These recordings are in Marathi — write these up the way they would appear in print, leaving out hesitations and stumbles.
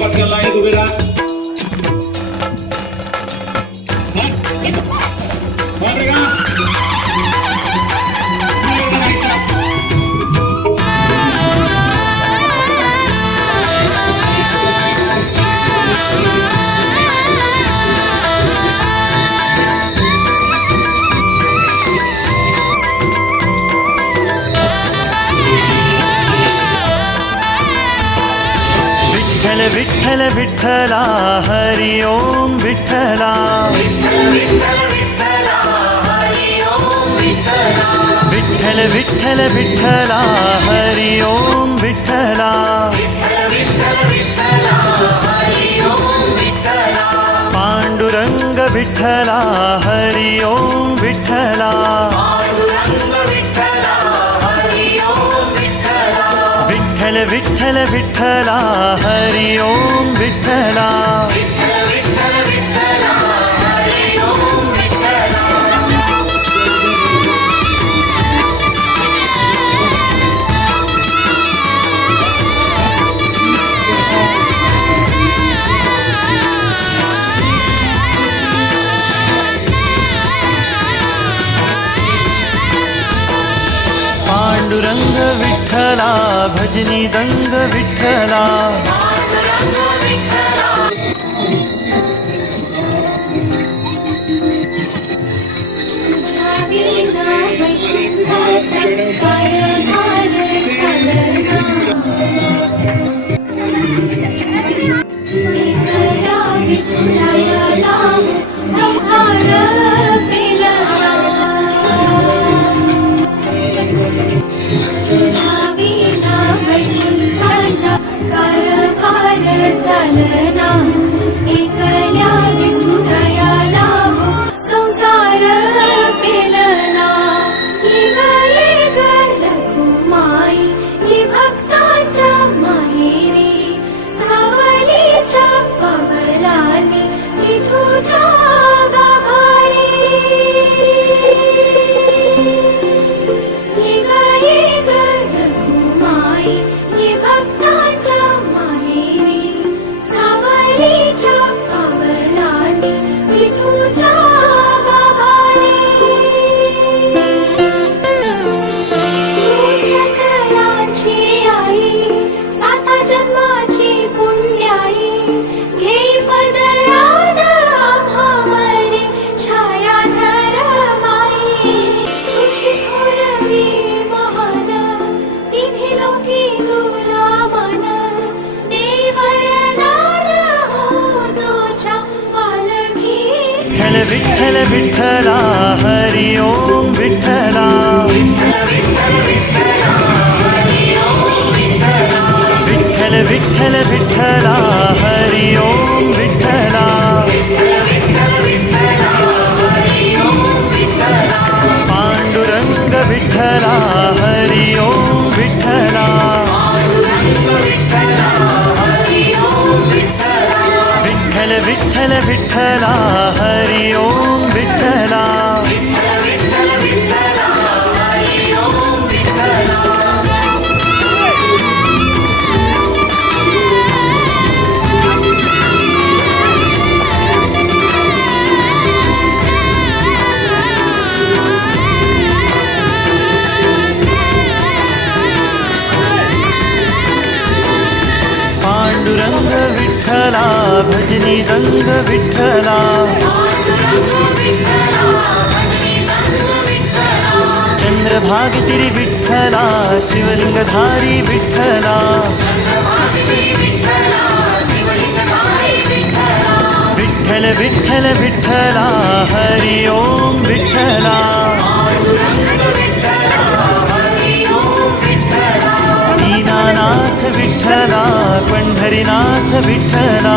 पटकन लाईनीत उभे राहा. विठ्ठल विठ्ठला हरि ओम विठ्ठला. विठ्ठल विठ्ठल विठ्ठला हरि ओम विठ्ठला. पांडुरंग विठ्ठला हरि ओम विठ्ठला. विठ्ठल विठ्ठला हरि ओम विठ्ठला. पांडुरंग विठ्ठला भजनी दंग विठ्ठला. विठ्ठल विठ्ठला हरि ओम विठ्ठला. विठ्ठल विठ्ठल विठ्ठला हरि ओम विठ्ठला. पांडुरंग विठ्ठला हरि ओम विठ्ठला. विठ्ठल विठ्ठल विठ्ठला हरि ओम विठ्ठला. पांडुरंग विठ्ठला भजनी दंग विठ्ठला. चंद्रभागतिरी विठ्ठला शिवलिंगधारी विठ्ठला. विठ्ठल विठ्ठल विठ्ठला हरि ओम विठ्ठला. दीनानाथ विठ्ठला पंढरीनाथ विठ्ठला.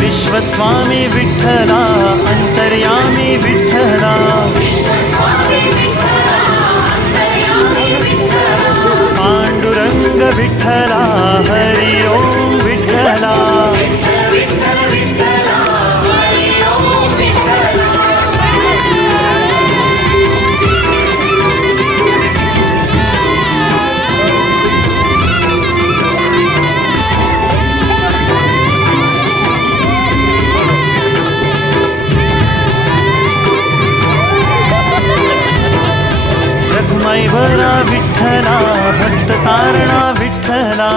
विश्वस्वामी विठ्ठला अंतर्यामी विठ्ठला. पांडुरंग विठ्ठला हरि ओम विठ्ठला. माई भरा विठ्ठला भक्त तारणा विठ्ठला